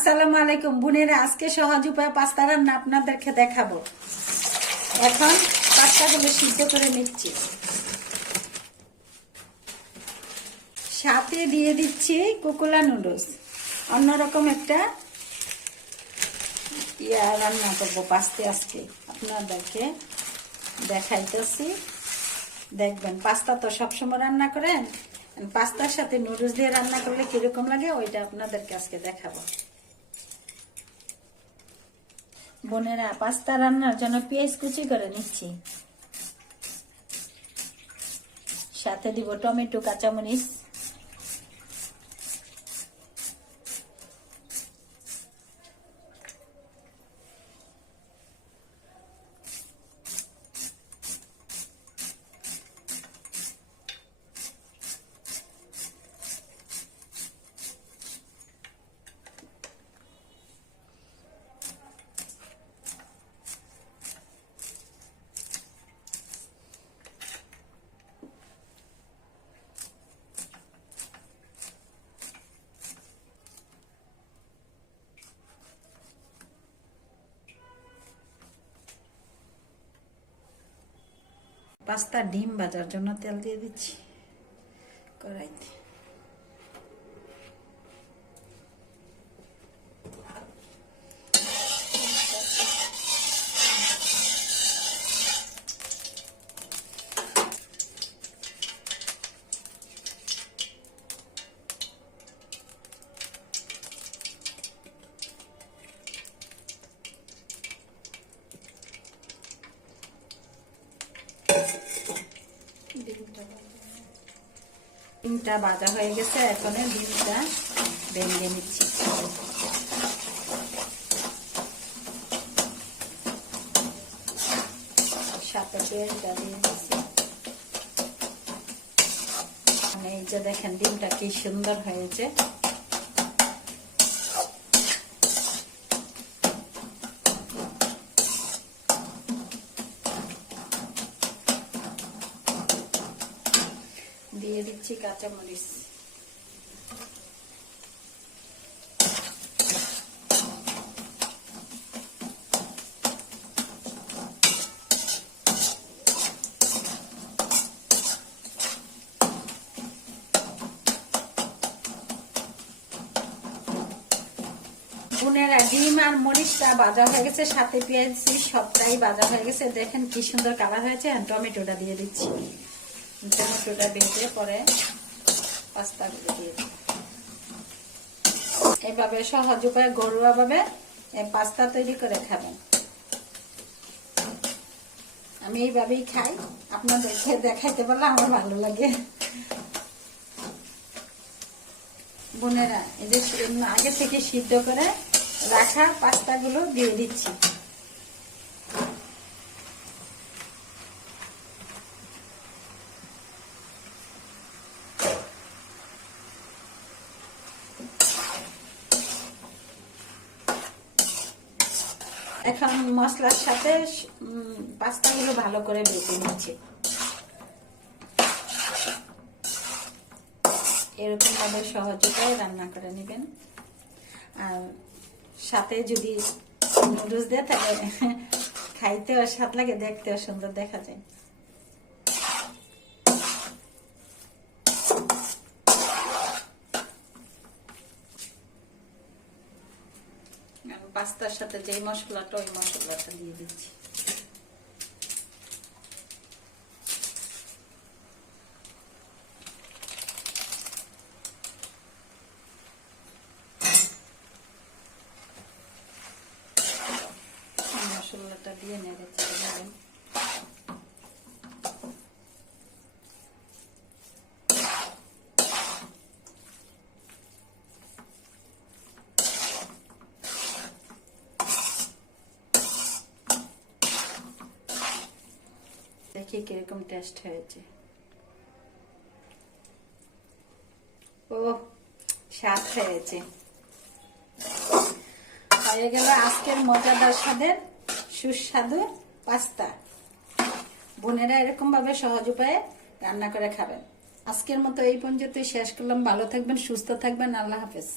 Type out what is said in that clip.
আসসালামু আলাইকুম বোনেরা, আজকে সহজ উপায়ে পাস্তা রান্না আপনাদেরকে দেখাবো। এখন পাস্তাগুলো সিদ্ধ করে নিচ্ছি, সাথে দিয়ে দিচ্ছি কোকোলা নুডলস। অন্যরকম একটা রান্না করবো পাস্তা আজকে, আপনাদেরকে দেখাইতেছি। দেখবেন, পাস্তা তো সবসময় রান্না করেন, পাস্তার সাথে নুডলস দিয়ে রান্না করলে কিরকম লাগে ওইটা আপনাদেরকে আজকে দেখাবো। বোনেরা, পাস্তা রান্নার জন্য পেঁয়াজ কুচি করে নিচ্ছি, সাথে দিব টমেটো, কাঁচামরিচ, পাস্তা ডিম ভাজার জন্য তেল দিয়ে দিচ্ছি কড়াইতে। ডিমটা ভাজা হয়ে গেছে, এখন ডিমটা ভেঙে নিচ্ছি। সাথে পেঁয়াজটা দিয়ে দিচ্ছি। এই যে দেখেন ডিমটা কি সুন্দর হয়েছে। দিয়ে দিচ্ছি কাঁচামরিচ, বোনেরা ডিম আর মরিচটা ভাজা হয়ে গেছে, সাথে পেঁয়াজ সবটাই ভাজা হয়ে গেছে। দেখেন কি সুন্দর কালার হয়েছে। টমেটোটা দিয়ে দিচ্ছি, টমেটোটা ভেজে পরে পাস্তাগুলো দিয়ে দিচ্ছি। এভাবে সহজ উপায়ে ঘরোয়া ভাবে পাস্তা তৈরি করে খাবেন। আমি এইভাবেই খাই, আপনাদেরকে দেখাইতে পারলে আমার ভালো লাগে। বোনেরা, এই যে আগে থেকে সিদ্ধ করে রাখা পাস্তাগুলো দিয়ে দিচ্ছি। এখন মশলার সাথে পাস্তাগুলো ভালো করে বেটে নিচ্ছি। এরকম ভাবে সহজ উপায়ে রান্না করে নেবেন। আর সাথে যদি নুডলস দেয় তাহলে খাইতেও স্বাদ লাগে, দেখতেও সুন্দর দেখা যায়। পাস্তার সাথে যে মশলাটা, ওই মশলাটা দিয়ে দিচ্ছি। মশলাটা দিয়ে নেড়ে চেড়ে নেবেন। দেখি কিরকম টেস্ট হয়েছে। ও স্বাদ হয়েছে। হয়ে গেল আজকের মজাদার স্বাদের সুস্বাদু পাস্তা। বোনেরা, এরকম ভাবে সহজ উপায়ে রান্না করে খাবেন। আজকের মতো এই পর্যন্তই শেষ করলাম। ভালো থাকবেন, সুস্থ থাকবেন। আল্লাহ হাফেজ।